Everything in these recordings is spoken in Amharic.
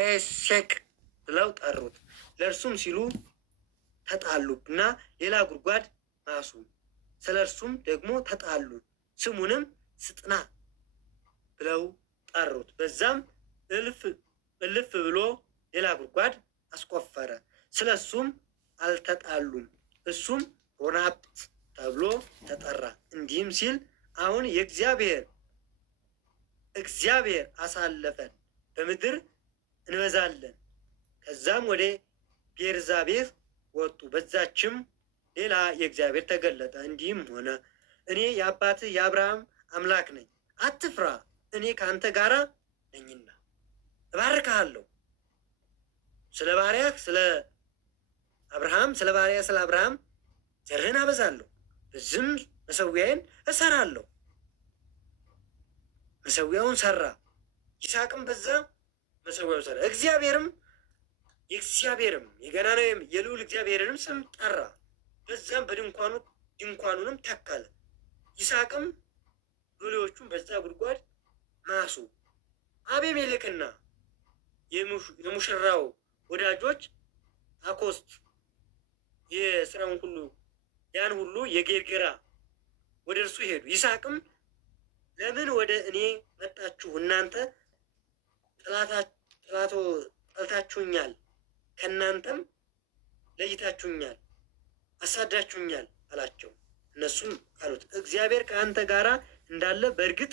ኤሴቅ ብለው ጠሩት። ለእርሱም ሲሉ ተጣሉና ሌላ ጉድጓድ ማሱ። ስለ እርሱም ደግሞ ተጣሉ። ስሙንም ስጥና ብለው ጠሩት። በዛም እልፍ ብሎ ሌላ ጉድጓድ አስቆፈረ። ስለ እሱም አልተጣሉም። እሱም ሮናፕት ተብሎ ተጠራ። እንዲህም ሲል አሁን እግዚአብሔር አሳለፈን፣ በምድር እንበዛለን። ከዛም ወደ ቤርዛቤህ ወጡ። በዛችም ሌላ የእግዚአብሔር ተገለጠ። እንዲህም ሆነ እኔ የአባትህ የአብርሃም አምላክ ነኝ፣ አትፍራ፣ እኔ ከአንተ ጋራ ነኝና እባርክሃለሁ። ስለ ባሪያህ ስለ አብርሃም ዘርህን አበዛለሁ፣ በዝም መሰዊያዬን እሰራለሁ። መሰዊያውን ሰራ። ይስሐቅም በዛ መሰዊያውን ሰራ። የእግዚአብሔርም የገናና የልዑል እግዚአብሔርንም ስም ጠራ። በዛም ድንኳኑንም ተከለ። ይስሐቅም ሎሌዎቹም በዛ ጉድጓድ ማሱ። አቤሜሌክና የሙሽራው ወዳጆች አኮስት የስራውን ሁሉ ያን ሁሉ የጌርጌራ ወደ እርሱ ሄዱ። ይስሐቅም ለምን ወደ እኔ መጣችሁ? እናንተ ጠልታችሁኛል፣ ከእናንተም ለይታችሁኛል፣ አሳዳችሁኛል አላቸው። እነሱም አሉት እግዚአብሔር ከአንተ ጋር እንዳለ በእርግጥ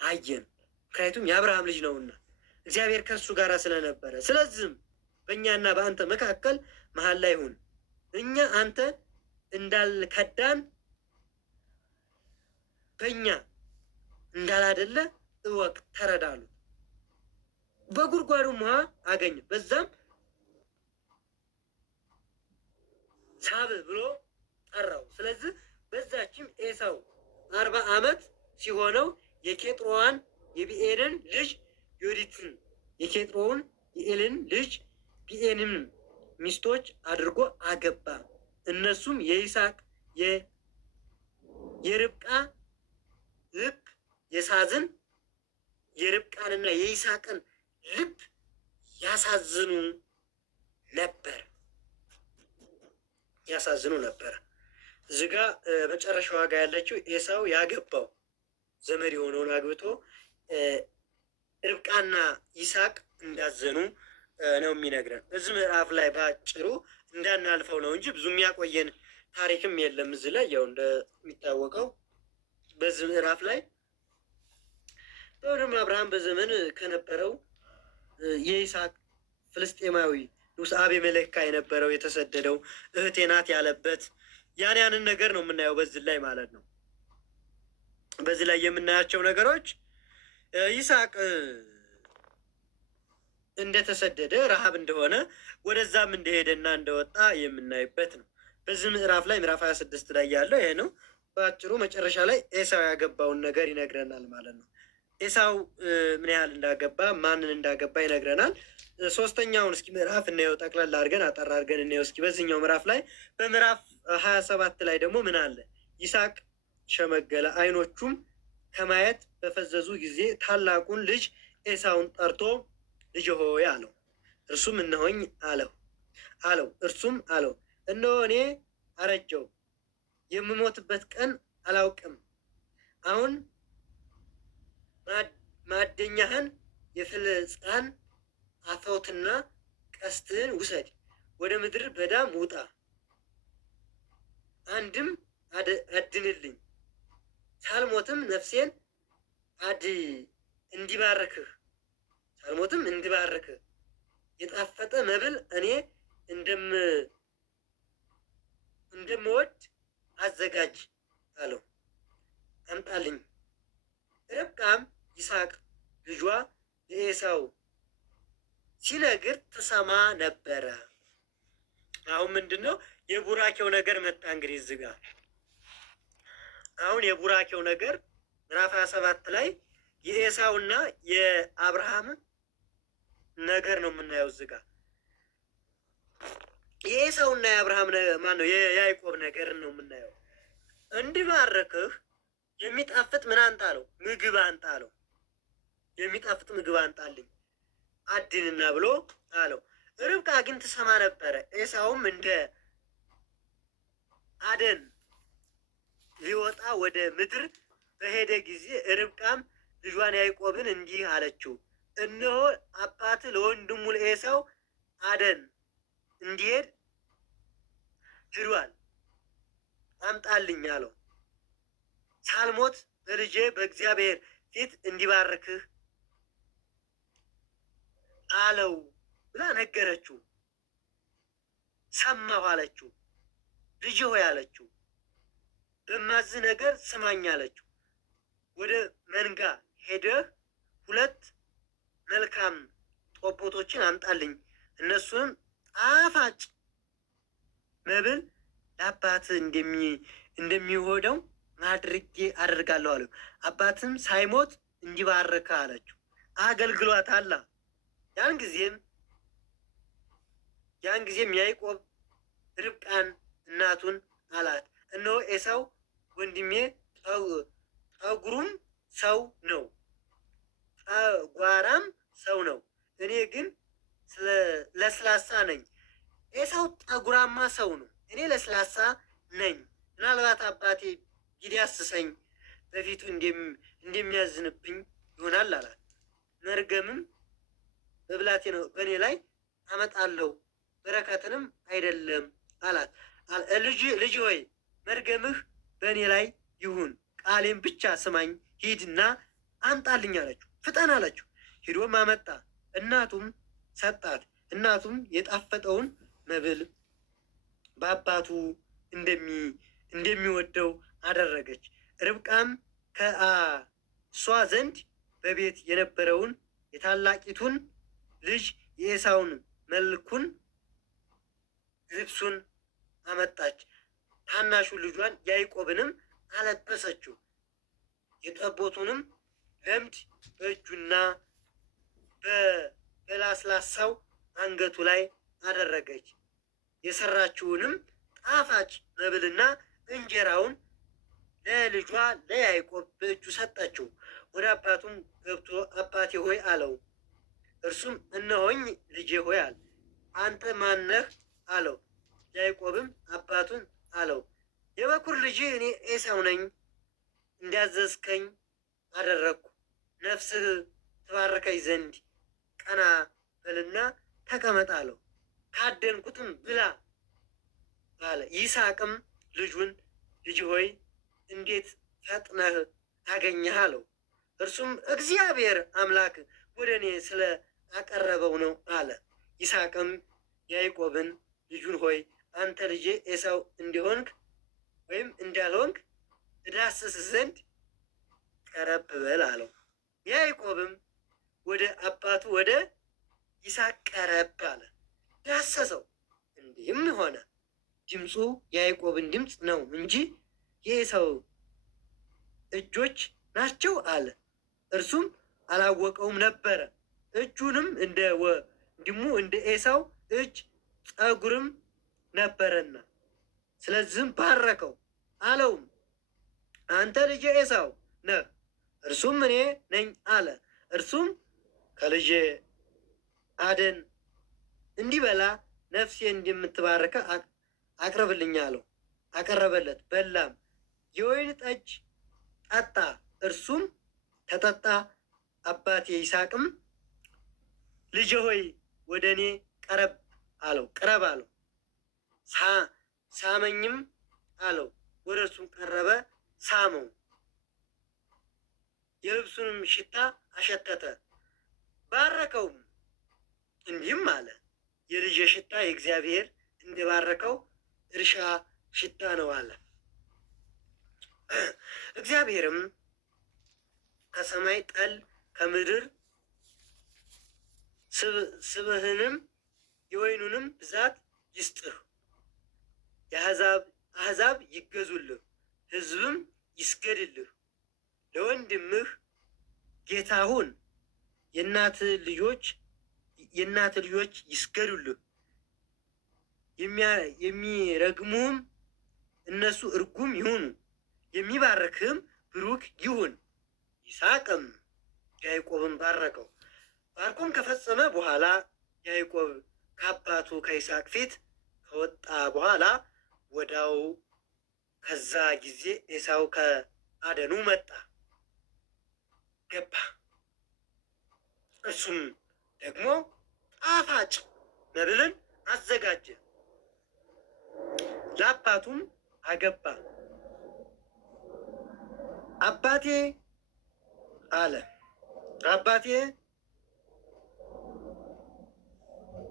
አየን፣ ምክንያቱም የአብርሃም ልጅ ነውና እግዚአብሔር ከእሱ ጋር ስለነበረ። ስለዚህም በእኛና በአንተ መካከል መሀል ላይ ይሁን፣ እኛ አንተ እንዳልከዳን በእኛ እንዳላደለ እወቅ፣ ተረዳሉ። በጉድጓዱም ውሃ አገኘ። በዛም ሳብ ብሎ ጠራው። ስለዚህ በዛችም ኤሳው 40 ዓመት ሲሆነው የኬጥሮዋን የቢኤልን ልጅ ዮዲትን የኬጥሮውን የኤልን ልጅ ቢኤንን ሚስቶች አድርጎ አገባ። እነሱም የይስሐቅ የርብቃ ልብ የሳዝን የርብቃንና የይስሐቅን ልብ ያሳዝኑ ነበር። እዚህ ጋ መጨረሻዋ ዋጋ ያለችው ኤሳው ያገባው ዘመድ የሆነውን አግብቶ ርብቃና ይስሐቅ እንዳዘኑ ነው የሚነግረን። እዚህ ምዕራፍ ላይ በአጭሩ እንዳናልፈው ነው እንጂ ብዙ የሚያቆየን ታሪክም የለም። እዚህ ላይ ያው እንደሚታወቀው በዚህ ምዕራፍ ላይ በወደም አብርሃም በዘመን ከነበረው የይስሐቅ ፍልስጤማዊ ንጉሥ አቤሜሌክ የነበረው የተሰደደው እህቴ ናት ያለበት ያንን ነገር ነው የምናየው በዚህ ላይ ማለት ነው። በዚህ ላይ የምናያቸው ነገሮች ይስሐቅ እንደተሰደደ ረሃብ እንደሆነ ወደዛም እንደሄደና እንደወጣ የምናይበት ነው። በዚህ ምዕራፍ ላይ ምዕራፍ 26 ላይ ያለው ይሄ ነው። በአጭሩ መጨረሻ ላይ ኤሳው ያገባውን ነገር ይነግረናል ማለት ነው። ኤሳው ምን ያህል እንዳገባ ማንን እንዳገባ ይነግረናል። ሶስተኛውን እስኪ ምዕራፍ እናየው፣ ጠቅለል አድርገን አጠር አድርገን እናየው እስኪ በዚህኛው ምዕራፍ ላይ። በምዕራፍ 27 ላይ ደግሞ ምን አለ? ይስሐቅ ሸመገለ፣ አይኖቹም ከማየት በፈዘዙ ጊዜ ታላቁን ልጅ ኤሳውን ጠርቶ ልጅ ሆይ አለው። እርሱም እነሆኝ አለው። እርሱም አለው እነሆ እኔ አረጀው፣ የምሞትበት ቀን አላውቅም። አሁን ማደኛህን የፍልጻን አፈውትና ቀስትህን ውሰድ፣ ወደ ምድር በዳም ውጣ፣ አንድም አድንልኝ፣ ሳልሞትም ነፍሴን እንዲባርክህ የጣፈጠ መብል እኔ እንደምወድ አዘጋጅ አለው። አምጣልኝ። ርብቃም ይስሐቅ ልጇ ለኤሳው ሲነግር ትሰማ ነበረ። አሁን ምንድን ነው የቡራኬው ነገር መጣ። እንግዲህ እዚህ ጋር አሁን የቡራኬው ነገር ምዕራፍ 27 ላይ የኤሳውና የአብርሃም ነገር ነው የምናየው። እዚህ ጋር የኤሳውና የአብርሃም ማነው የያዕቆብ ነገር ነው የምናየው። እንዲባርክህ የሚጣፍጥ ምን አንጣ አለው? ምግብ አንጣ አለው። የሚጣፍጥ ምግብ አንጣልኝ። አድንና ብሎ አለው። ርብቃ ግን ትሰማ ነበረ። ኤሳውም እንደ አደን ሊወጣ ወደ ምድር በሄደ ጊዜ ርብቃም ልጇን ያዕቆብን እንዲህ አለችው፣ እነሆ አባት ለወንድሙ ለኤሳው አደን እንዲሄድ ሂዷል፣ አምጣልኝ አለው። ሳልሞት በልጄ በእግዚአብሔር ፊት እንዲባርክህ አለው ብላ ነገረችው። ሰማሁ አለችው። ልጅ ሆይ አለችው፣ በማዝህ ነገር ስማኝ አለችው። ወደ መንጋ ሄደህ 2 መልካም ጠቦቶችን አምጣልኝ፣ እነሱንም ጣፋጭ መብል ለአባትህ እንደሚሆነው አድርጌ አደርጋለሁ አለው። አባትም ሳይሞት እንዲባርክ አለችው። አገልግሏት አላ ያን ጊዜም ያዕቆብ ርብቃን እናቱን አላት፣ እነሆ ኤሳው ወንድሜ ጠጉሩም ሰው ነው፣ ጠጓራም ሰው ነው፣ እኔ ግን ለስላሳ ነኝ። ኤሳው ጠጉራማ ሰው ነው፣ እኔ ለስላሳ ነኝ። ምናልባት አባቴ ቢዳስሰኝ በፊቱ እንደሚያዝንብኝ ይሆናል አላት። መርገምም በእኔ ላይ አመጣለሁ በረከትንም አይደለም አላት። ልጅ ሆይ መርገምህ በእኔ ላይ ይሁን፣ ቃሌም ብቻ ስማኝ፣ ሂድና አምጣልኝ አለችው። ፍጠን አለችው። ሂዶም አመጣ፣ እናቱም ሰጣት። እናቱም የጣፈጠውን መብል በአባቱ እንደሚወደው አደረገች። ርብቃም ከእሷ ዘንድ በቤት የነበረውን የታላቂቱን ልጅ የኤሳውን መልኩን ልብሱን አመጣች። ታናሹ ልጇን ያዕቆብንም አለበሰችው። የጠቦቱንም ለምድ በእጁና በላስላሳው አንገቱ ላይ አደረገች። የሰራችውንም ጣፋጭ መብልና እንጀራውን ለልጇ ለያዕቆብ በእጁ ሰጠችው። ወደ አባቱም ገብቶ አባቴ ሆይ አለው። እርሱም እነሆኝ ልጄ ሆይ አለ። አንተ ማነህ አለው። ያዕቆብም አባቱን አለው፣ የበኩር ልጅ እኔ ኤሳው ነኝ፣ እንዳዘዝከኝ አደረግኩ። ነፍስህ ትባርከኝ ዘንድ ቀና በልና ተቀመጥ አለው። ካደንኩትም ብላ አለ። ይስሐቅም ልጁን ልጅ ሆይ እንዴት ፈጥነህ ታገኘህ አለው። እርሱም እግዚአብሔር አምላክ ወደ እኔ ስለ አቀረበው ነው አለ። ይስሐቅም ያዕቆብን ልጁን ሆይ አንተ ልጄ ኤሳው እንዲሆንክ ወይም እንዳልሆንክ እዳስስ ዘንድ ቀረብ በል አለው። ያዕቆብም ወደ አባቱ ወደ ይስሐቅ ቀረብ አለ፣ ዳሰሰው። እንዲህም ሆነ፣ ድምፁ የያዕቆብን ድምፅ ነው እንጂ የኤሳው እጆች ናቸው አለ። እርሱም አላወቀውም ነበረ። እጁንም እንደ ወንድሙ እንደ ኤሳው እጅ ጸጉርም ነበረና፣ ስለዚህም ባረከው አለውም፣ አንተ ልጄ ኤሳው ነህ። እርሱም እኔ ነኝ አለ። እርሱም ከልጄ አደን እንዲበላ ነፍሴ እንደምትባረከ አቅርብልኝ አለው። አቀረበለት፣ በላም። የወይን ጠጅ ጠጣ፣ እርሱም ተጠጣ። አባቴ ይስሐቅም ልጄ ሆይ ወደ እኔ ቀረብ አለው። ሳመኝም አለው። ወደ እርሱም ቀረበ፣ ሳመው። የልብሱንም ሽታ አሸተተ፣ ባረከውም። እንዲህም አለ፣ የልጄ ሽታ የእግዚአብሔር እንደባረከው እርሻ ሽታ ነው አለ። እግዚአብሔርም ከሰማይ ጠል ከምድር ስብህንም የወይኑንም ብዛት ይስጥህ። አሕዛብ ይገዙልህ፣ ሕዝብም ይስገድልህ። ለወንድምህ ጌታ ሁን፣ የእናት ልጆች ይስገዱልህ። የሚረግሙህም እነሱ እርጉም ይሁኑ፣ የሚባርክህም ብሩክ ይሁን። ይስሐቅም ያዕቆብን ባረከው፣ ባርኮም ከፈጸመ በኋላ ያዕቆብ ከአባቱ ከይስሐቅ ፊት ከወጣ በኋላ ወዳው ከዛ ጊዜ ኤሳው ከአደኑ መጣ ገባ። እሱም ደግሞ ጣፋጭ መብልን አዘጋጀ፣ ለአባቱም አገባ። አባቴ አለ፣ አባቴ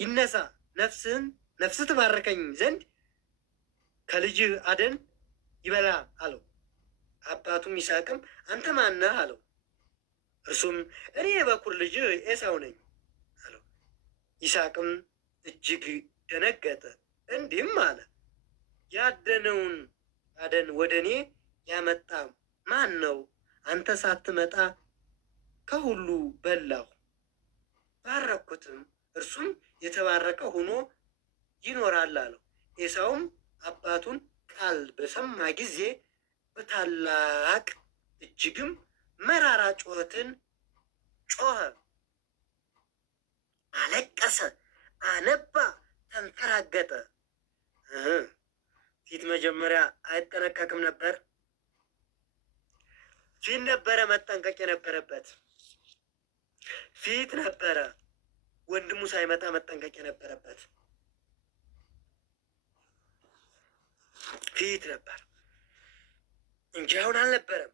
ይነሳ፣ ነፍስ ትባርከኝ ዘንድ ከልጅህ አደን ይበላ አለው። አባቱም ይስሐቅም አንተ ማን ነህ አለው። እርሱም እኔ የበኩር ልጅህ ኤሳው ነኝ አለው። ይስሐቅም እጅግ ደነገጠ፣ እንዲህም አለ፣ ያደነውን አደን ወደ እኔ ያመጣ ማን ነው? አንተ ሳትመጣ ከሁሉ በላሁ፣ ባረኩትም፣ እርሱም የተባረከ ሆኖ ይኖራል አለው። ኤሳውም አባቱን ቃል በሰማ ጊዜ በታላቅ እጅግም መራራ ጩኸትን ጮኸ፣ አለቀሰ፣ አነባ፣ ተንፈራገጠ። ፊት መጀመሪያ አይጠነቀቅም ነበር። ፊት ነበረ መጠንቀቅ የነበረበት። ፊት ነበረ ወንድሙ ሳይመጣ መጠንቀቅ የነበረበት። ፊት ነበር እንጂ አሁን አልነበረም።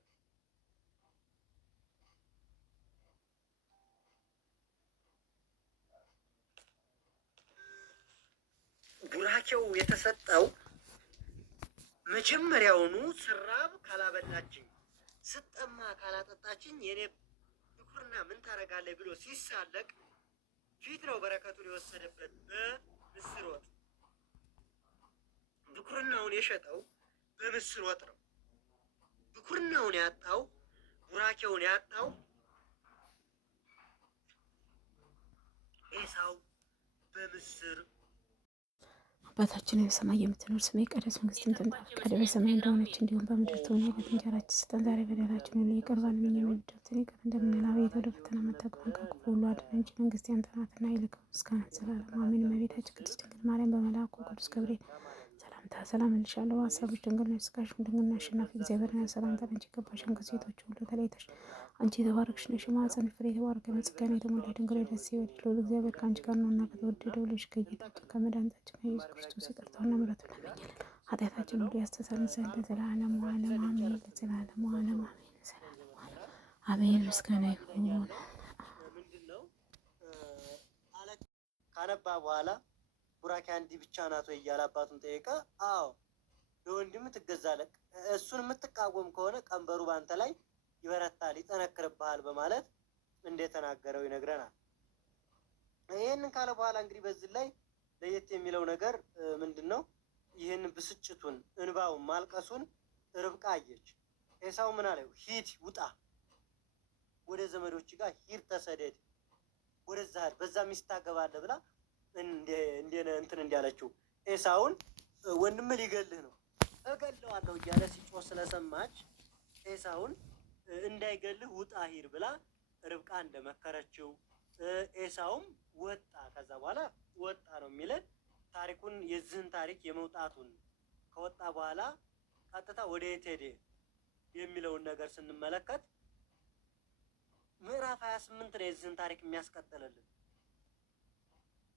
ቡራኬው የተሰጠው መጀመሪያውኑ ስራብ ካላበላችኝ፣ ስጠማ ካላጠጣችኝ የኔ ብኩርና ምን ታደርጋለህ ብሎ ሲሳለቅ ፊት ነው በረከቱን የወሰደበት በምስር ወጥ። ብኩርናውን የሸጠው በምስር ወጥ ነው። ብኩርናውን ያጣው፣ ቡራኬውን ያጣው ኤሳው በምስር። አባታችን በሰማይ የምትኖር ስምህ ይቀደስ፣ መንግስትህ ትምጣ፣ ፈቃድህ በሰማይ እንደሆነች እንዲሁም በምድር ትሁን። የዕለት እንጀራችንን ስጠን ዛሬ፣ በደላችንን ሁሉ ይቅር በለን እኛም የበደሉንን ይቅር እንደምንል፣ አቤቱ ወደ ፈተና አታግባን ከክፉ ሁሉ አድነን እንጂ መንግስት ያንተ ናትና፣ ኃይል፣ ምስጋና ለዘላለሙ አሜን። እመቤታችን ቅድስት ድንግል ማርያም በመልአኩ ቅዱስ ገብርኤል ሰላምታ ሰላም እልሻለሁ፣ በሐሳብሽ ድንግል ነሽ፣ በሥጋሽም ድንግል ነሽ። አሸናፊ እግዚአብሔርን ሰላምታ ላንቺ ይገባሻል። ከሴቶች ሁሉ ተለይተሽ አንቺ የተባረክሽ ነሽ፣ የማኅፀንሽ ፍሬ የተባረከ ነው። ጸጋን የተሞላሽ ድንግል ሆይ ደስ ይበልሽ፣ ልዑል እግዚአብሔር ከአንቺ ጋር ነውና፣ ከተወደደው ልጅ ከጌታችን ከመድኃኒታችን ከኢየሱስ ክርስቶስ ይቅርታውና ምሕረቱን ለምኝልን ኃጢአታችን ሁሉ ያስተሰርይ ዘንድ ለዘላለሙ ዓለም አሜን። ለዘላለሙ ዓለም አሜን። ለዘላለሙ ዓለም አሜን። ምስጋና ይሁን። ምንድን ነው ካነባ በኋላ ቡራኬ አንዲ ብቻ ናት ወይ እያለ አባቱን ጠየቀ። አዎ ለወንድም ትገዛለህ፣ እሱን የምትቃወም ከሆነ ቀንበሩ ባንተ ላይ ይበረታል፣ ይጠነክርብሃል በማለት እንደተናገረው ይነግረናል። ይህንን ካለ በኋላ እንግዲህ በዚህ ላይ ለየት የሚለው ነገር ምንድን ነው? ይህን ብስጭቱን፣ እንባውን፣ ማልቀሱን ርብቃ አየች። ኤሳው ምን አለው? ሂድ፣ ውጣ፣ ወደ ዘመዶች ጋር ሂድ፣ ተሰደድ፣ ወደዛ በዛ ሚስት ታገባለህ ብላ እንትን እንዲያለችው ኤሳውን ወንድም ሊገልህ ነው እገለዋለሁ እያለ ሲጮህ ስለሰማች ኤሳውን እንዳይገልህ ውጣ ሂድ ብላ ርብቃ እንደመከረችው ኤሳውም ወጣ። ከዛ በኋላ ወጣ ነው የሚለን ታሪኩን። የዚህን ታሪክ የመውጣቱን ከወጣ በኋላ ቀጥታ ወደ የት ሄደ የሚለውን ነገር ስንመለከት ምዕራፍ 28 ነው የዚህን ታሪክ የሚያስቀጥልልን።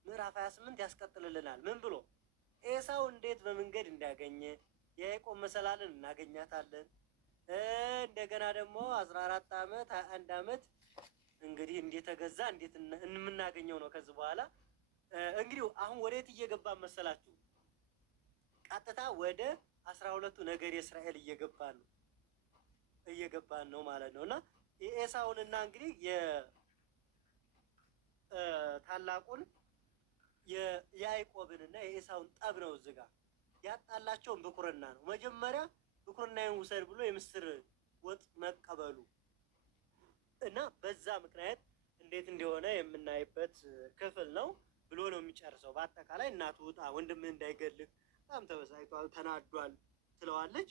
ምዕራፍ 28 ያስቀጥልልናል። ምን ብሎ ኤሳው እንዴት በመንገድ እንዳገኘ የያዕቆብ መሰላልን እናገኛታለን። እንደገና ደግሞ 14 ዓመት 21 ዓመት እንግዲህ እንደተገዛ እንዴት የምናገኘው ነው። ከዚህ በኋላ እንግዲህ አሁን ወዴት እየገባን መሰላችሁ? ቀጥታ ወደ 12ቱ ነገድ የእስራኤል እየገባን ነው ማለት ነው። እና የኤሳውንና እንግዲህ የታላቁን የያዕቆብንና የኤሳውን ጠብ ነው። እዚህ ጋር ያጣላቸውን ብኩርና ነው። መጀመሪያ ብኩርናዬን ውሰድ ብሎ የምስር ወጥ መቀበሉ እና በዛ ምክንያት እንዴት እንደሆነ የምናይበት ክፍል ነው ብሎ ነው የሚጨርሰው። በአጠቃላይ እናቱ ውጣ፣ ወንድምህ እንዳይገልህ በጣም ተበሳጭቷል፣ ተናዷል ትለዋለች።